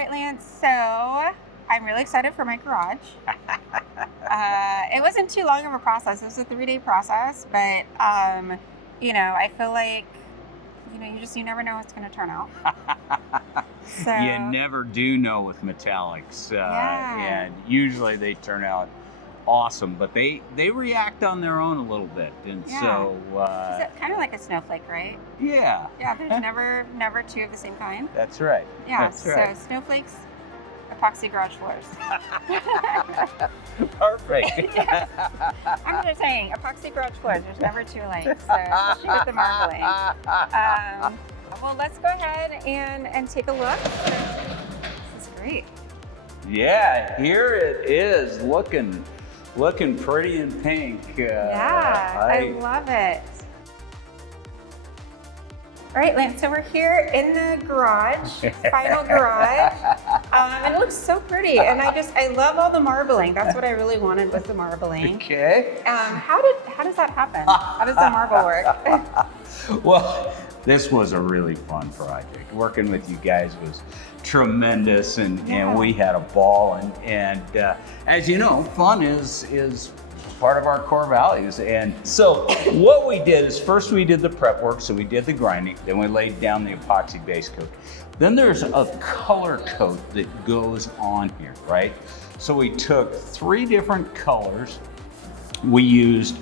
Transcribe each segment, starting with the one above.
right, Lance, so I'm really excited for my garage. It wasn't too long of a process. It was a 3-day process, but you know, I feel like, you know, you never know what's going to turn out. So, you never do know with metallics, and usually they turn out awesome, but they react on their own a little bit, and so is it kind of like a snowflake, right? Yeah, there's never two of the same kind. That's right. That's right. So snowflakes, epoxy garage floors. Perfect. I'm just saying, epoxy garage floors, there's never two alike, so especially with the marbling. Well, let's go ahead and take a look. This is great. Yeah, here it is, looking pretty in pink. I love it. All right, Lance, so we're here in the garage, final garage, and it looks so pretty. And I love all the marbling. That's what I really wanted was the marbling. Okay. How does that happen? How does the marble work? Well, this was a really fun project. Working with you guys was tremendous, and we had a ball. And as you know, fun is part of our core values. And so what we did is first we did the prep work. So we did the grinding, then we laid down the epoxy base coat. Then there's a color coat that goes on here, right? So we took 3 different colors. We used,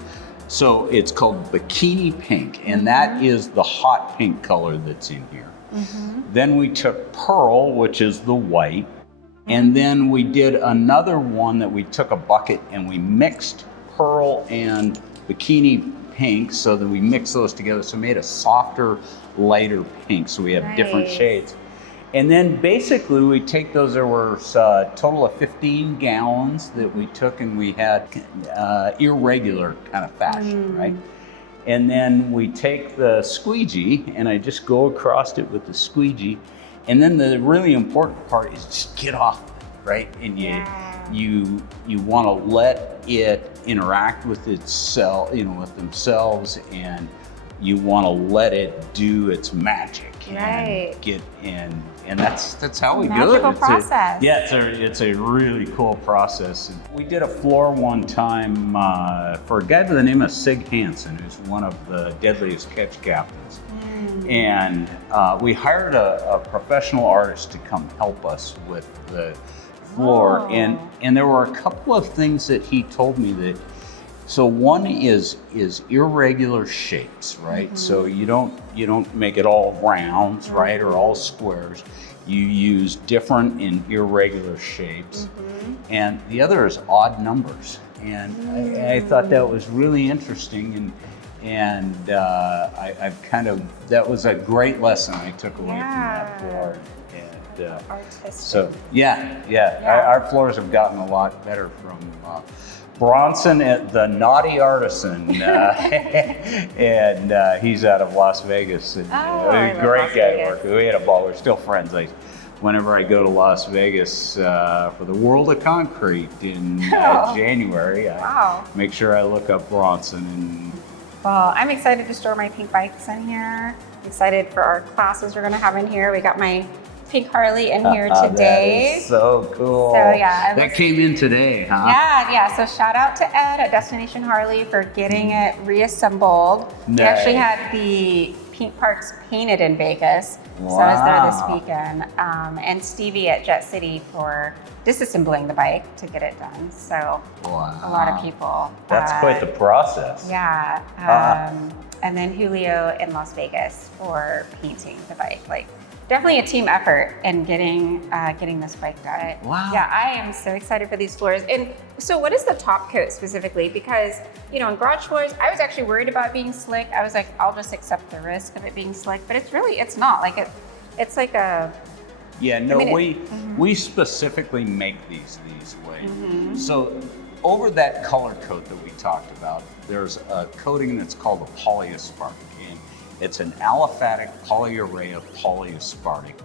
so it's called bikini pink, and that is the hot pink color that's in here. Then we took pearl, which is the white, and then we did another one that we took a bucket and we mixed pearl and bikini pink, so that we mixed those together, so we made a softer, lighter pink, so we have different shades. And then basically we take those, there were a total of 15 gallons that we took, and we had irregular kind of fashion, right? And then we take the squeegee and I just go across it with the squeegee. And then the really important part is just get off, right? And you want to let it interact with itself, with themselves, and you want to let it do its magic and get in. And that's how we do it. Magical process. It's a really cool process. We did a floor one time for a guy by the name of Sig Hansen, who's one of the deadliest catch captains. And we hired a professional artist to come help us with the floor. And there were a couple of things that he told me that, so one is irregular shapes, right? So you don't make it all rounds, right, or all squares. You use different and irregular shapes. And the other is odd numbers. And I thought that was really interesting, and I've kind of, that was a great lesson I took away from that floor. Artistic. So our floors have gotten a lot better from Bronson, the naughty artisan, and he's out of Las Vegas. And, great guy to work with. We had a ball. We're still friends. Whenever I go to Las Vegas for the World of Concrete in January, I make sure I look up Bronson. Well, I'm excited to store my pink bikes in here. I'm excited for our classes we're going to have in here. We got my pink Harley in here today. That is so cool. So that came in today, huh? Yeah. So shout out to Ed at Destination Harley for getting it reassembled. Nice. We actually had the pink parts painted in Vegas. Wow. So I was there this weekend. And Stevie at Jet City for disassembling the bike to get it done. So a lot of people. That's quite the process. Yeah. And then Julio in Las Vegas for painting the bike. Definitely a team effort in getting this bike done. Wow. Yeah, I am so excited for these floors. And so what is the top coat specifically? Because, in garage floors, I was actually worried about being slick. I was like, I'll just accept the risk of it being slick, but it's not. It's like a... Yeah, no, we specifically make these ways. So over that color coat that we talked about, there's a coating that's called a polyaspartic. It's an aliphatic polyurea polyaspartic.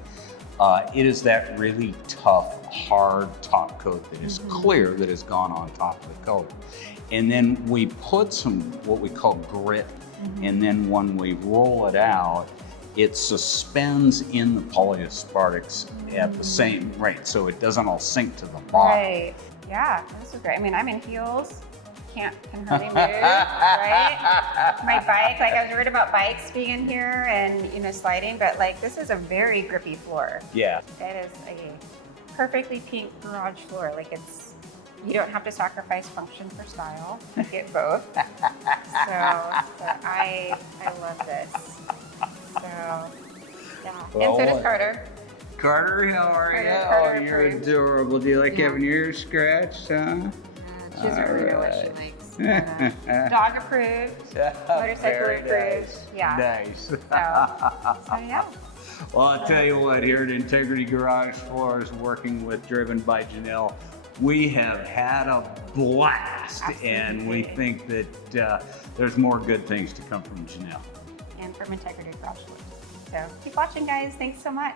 It is that really tough, hard top coat that is clear that has gone on top of the coat. And then we put some what we call grit, and then when we roll it out, it suspends in the polyaspartics at the same rate, so it doesn't all sink to the bottom. Right. Yeah, this is great. I mean, I'm in heels. Can hardly move, right? My bike, like I was worried about bikes being in here and, you know, sliding, but like this is a very grippy floor. Yeah. It is a perfectly pink garage floor. Like it's, you don't have to sacrifice function for style. You get both. So I love this. So yeah, Well, and so does Carter. Carter, how are you? Carter Oh, you're approved. adorable. Do you like Yeah. having your ears scratched, huh? She doesn't really know what she Alright. likes. Dog approved, motorcycle Very approved. nice. Yeah. Nice. So yeah. Well, I'll tell you what, here at Integrity Garage Floors, working with Driven by Janelle, we have had a blast. And we think that there's more good things to come from Janelle. And from Integrity Garage Floors. So keep watching, guys. Thanks so much.